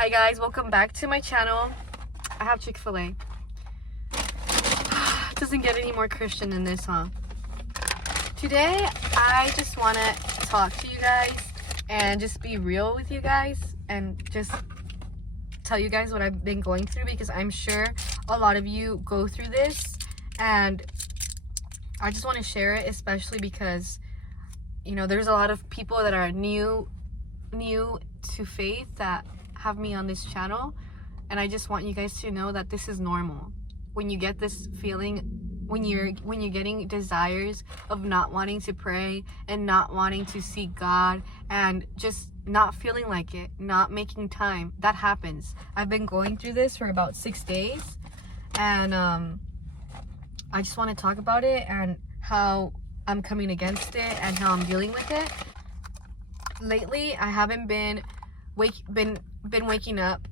Hi guys, welcome back to my channel. I have Chick-fil-A. Doesn't get any more Christian than this, huh? Today, I just want to talk to you guys and just be real with you guys and just tell you guys what I've been going through, because I'm sure a lot of you go through this, and I just want to share it, especially because, you know, there's a lot of people that are new to faith that have me on this channel, and I just want you guys to know that this is normal. When you get this feeling, when you're getting desires of not wanting to pray and not wanting to seek God and just not feeling like it, not making time, that happens. I've been going through this for about 6 days, and I just want to talk about it and how I'm coming against it and how I'm dealing with it. Lately, I haven't been waking up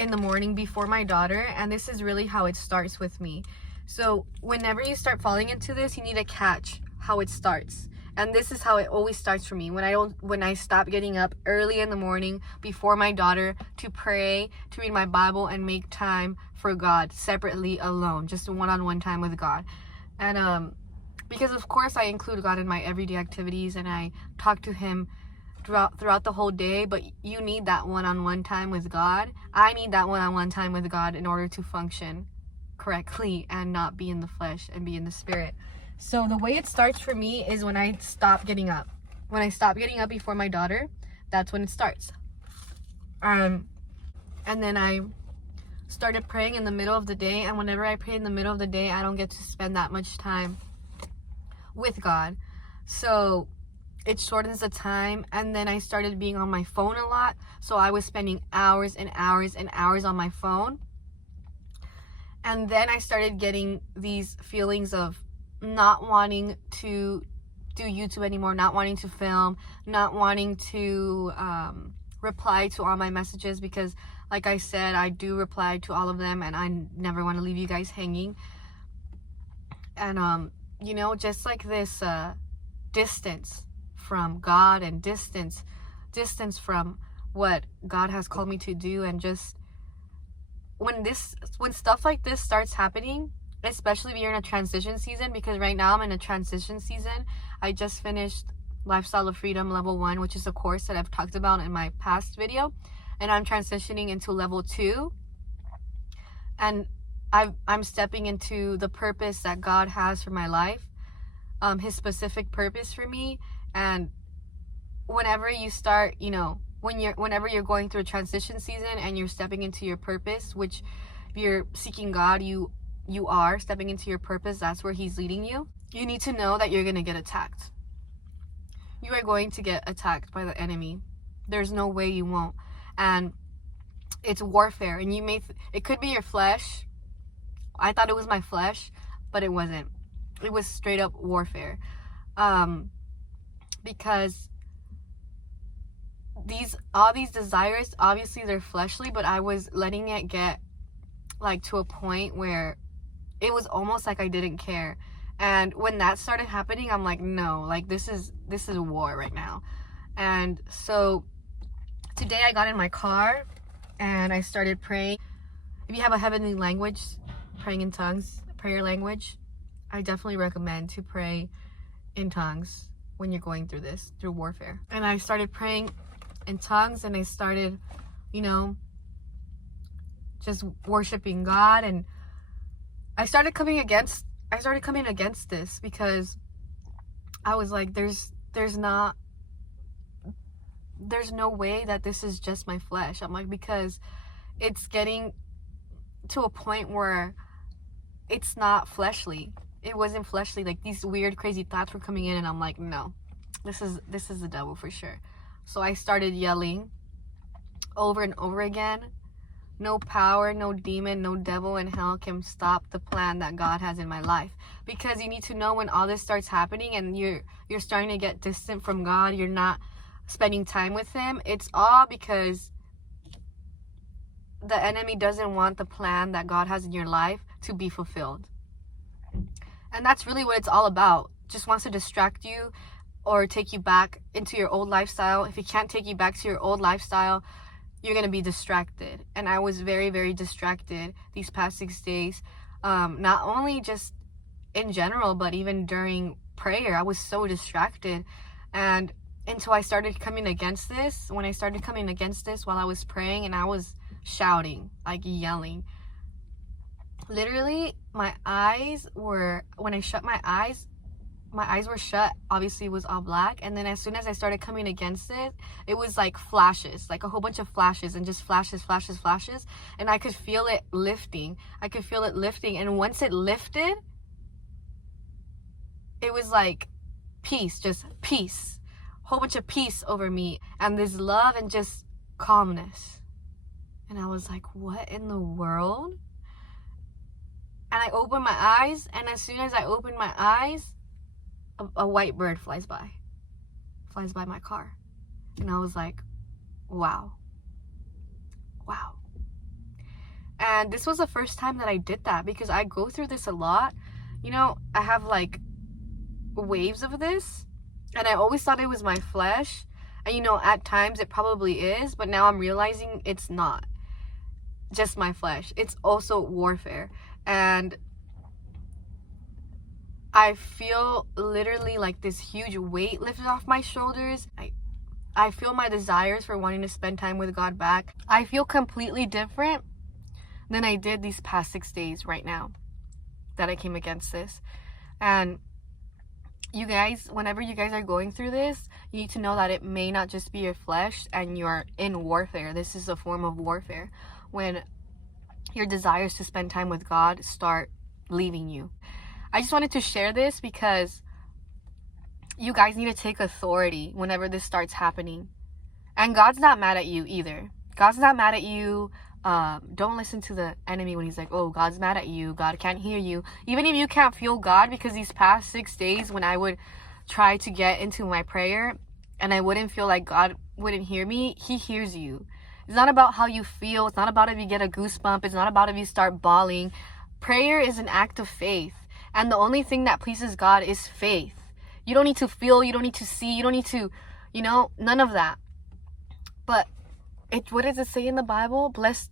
in the morning before my daughter, and this is really how it starts with me. So whenever you start falling into this, you need to catch how it starts. And this is how it always starts for me. When I stop getting up early in the morning before my daughter to pray, to read my Bible, and make time for God separately, alone, just a one-on-one time with God. And because of course I include God in my everyday activities and I talk to him throughout the whole day, but you need that one-on-one time with God. I need that one-on-one time with God in order to function correctly and not be in the flesh and be in the spirit. So the way it starts for me is when I stop getting up. When I stop getting up before my daughter, that's when it starts. And then I started praying in the middle of the day, and whenever I pray in the middle of the day, I don't get to spend that much time with God. So it shortens the time, and then I started being on my phone a lot. So I was spending hours and hours and hours on my phone. And then I started getting these feelings of not wanting to do YouTube anymore, not wanting to film, not wanting to reply to all my messages, because like I said, I do reply to all of them and I never want to leave you guys hanging. And you know, just like this distance from God and distance from what God has called me to do, and just when stuff like this starts happening, especially if you're in a transition season, because right now I'm in a transition season. I just finished Lifestyle of Freedom Level 1, which is a course that I've talked about in my past video, and I'm transitioning into Level 2, and I'm stepping into the purpose that God has for my life, his specific purpose for me. And whenever you start, you know, whenever you're going through a transition season and you're stepping into your purpose, which you're seeking God, you are stepping into your purpose, that's where he's leading you. You need to know that you're going to get attacked. You are going to get attacked by the enemy. There's no way you won't. And it's warfare, and it could be your flesh. I thought it was my flesh, but it wasn't. It was straight up warfare. Because all these desires, obviously they're fleshly, but I was letting it get like to a point where it was almost like I didn't care. And when that started happening, I'm like, no, like this is a war right now. And so today I got in my car and I started praying. If you have a heavenly language, praying in tongues, prayer language, I definitely recommend to pray in tongues when you're going through warfare. And I started praying in tongues, and I started, you know, just worshiping God, and I started coming against this, because I was like, there's no way that this is just my flesh. I'm like, because it's getting to a point where it's not fleshly. It wasn't fleshly. Like, these weird, crazy thoughts were coming in, and I'm like, no, this is the devil for sure. So I started yelling over and over again, no power, no demon, no devil in hell can stop the plan that God has in my life. Because you need to know, when all this starts happening and you're starting to get distant from God, you're not spending time with him, it's all because the enemy doesn't want the plan that God has in your life to be fulfilled. And that's really what it's all about. Just wants to distract you or take you back into your old lifestyle. If he can't take you back to your old lifestyle, you're gonna be distracted. And I was very, very distracted these past 6 days. Not only just in general, but even during prayer, I was so distracted. And until I started coming against this, when I started coming against this while I was praying, and I was shouting, like yelling, literally my eyes were, when I shut my eyes were shut. Obviously it was all black, and then as soon as I started coming against it, it was like flashes, like a whole bunch of flashes, and just flashes, and I could feel it lifting. And once it lifted, it was like peace, just peace, whole bunch of peace over me, and this love and just calmness. And I was like, what in the world? And I opened my eyes, and as soon as I opened my eyes, a white bird flies by my car. And I was like, wow. And this was the first time that I did that, because I go through this a lot. You know, I have like waves of this, and I always thought it was my flesh, and you know, at times it probably is, but now I'm realizing it's not just my flesh, it's also warfare. And I feel literally like this huge weight lifted off my shoulders. I feel my desires for wanting to spend time with God back. I feel completely different than I did these past 6 days right now that I came against this. And you guys, whenever you guys are going through this, you need to know that it may not just be your flesh and you're in warfare. This is a form of warfare when your desires to spend time with God start leaving you. I just wanted to share this because you guys need to take authority whenever this starts happening. And God's not mad at you either. God's not mad at you. Don't listen to the enemy when he's like, oh, God's mad at you, God can't hear you. Even if you can't feel God, because these past 6 days when I would try to get into my prayer and I wouldn't feel like God wouldn't hear me, he hears you. It's not about how you feel. It's not about if you get a goosebump. It's not about if you start bawling. Prayer is an act of faith. And the only thing that pleases God is faith. You don't need to feel, you don't need to see, you don't need to, you know, none of that. But what does it say in the Bible? Blessed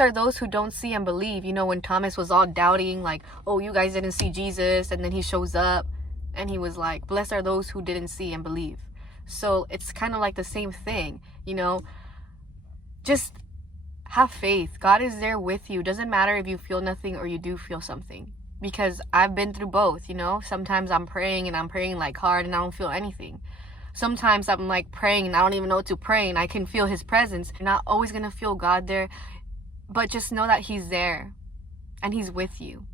are those who don't see and believe. You know, when Thomas was all doubting, like, oh, you guys didn't see Jesus, and then he shows up and he was like, blessed are those who didn't see and believe. So it's kind of like the same thing, you know. Just have faith. God is there with you. Doesn't matter if you feel nothing or you do feel something, because I've been through both, you know. Sometimes I'm praying and I'm praying like hard and I don't feel anything. Sometimes I'm like praying and I don't even know what to pray and I can feel his presence. You're not always gonna feel God there, but just know that he's there and he's with you.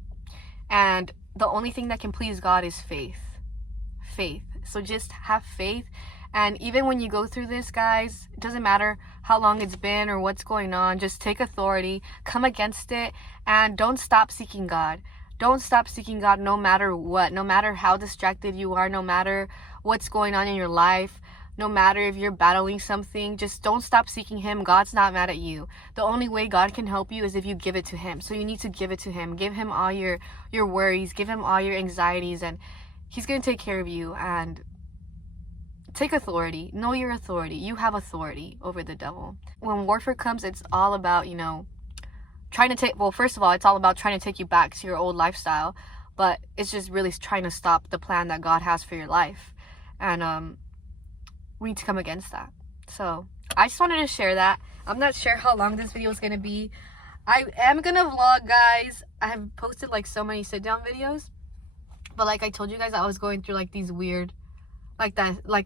And the only thing that can please God is faith. So just have faith. And even when you go through this, guys, it doesn't matter how long it's been or what's going on, just take authority, come against it, and don't stop seeking God. Don't stop seeking God no matter what, no matter how distracted you are, no matter what's going on in your life, no matter if you're battling something, just don't stop seeking him. God's not mad at you. The only way God can help you is if you give it to him. So you need to give it to him. Give him all your worries, give him all your anxieties, and he's going to take care of you. And take authority. Know your authority. You have authority over the devil. When warfare comes, it's all about, you know, first of all, it's all about trying to take you back to your old lifestyle, but it's just really trying to stop the plan that God has for your life. And we need to come against that. So I just wanted to share that. I'm not sure how long this video is going to be. I am going to vlog, guys. I have posted like so many sit down videos, but like I told you guys, I was going through like these weird, like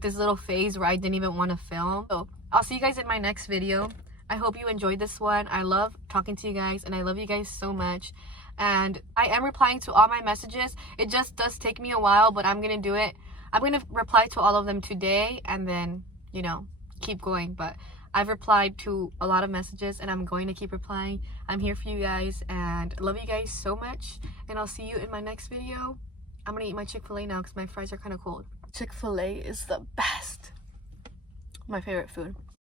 this little phase where I didn't even want to film. So I'll see you guys in my next video. I hope you enjoyed this one. I love talking to you guys, and I love you guys so much. And I am replying to all my messages. It just does take me a while, but I'm going to do it. I'm going to reply to all of them today and then, you know, keep going. But I've replied to a lot of messages and I'm going to keep replying. I'm here for you guys and love you guys so much. And I'll see you in my next video. I'm going to eat my Chick-fil-A now because my fries are kind of cold. Chick-fil-A is the best. My favorite food.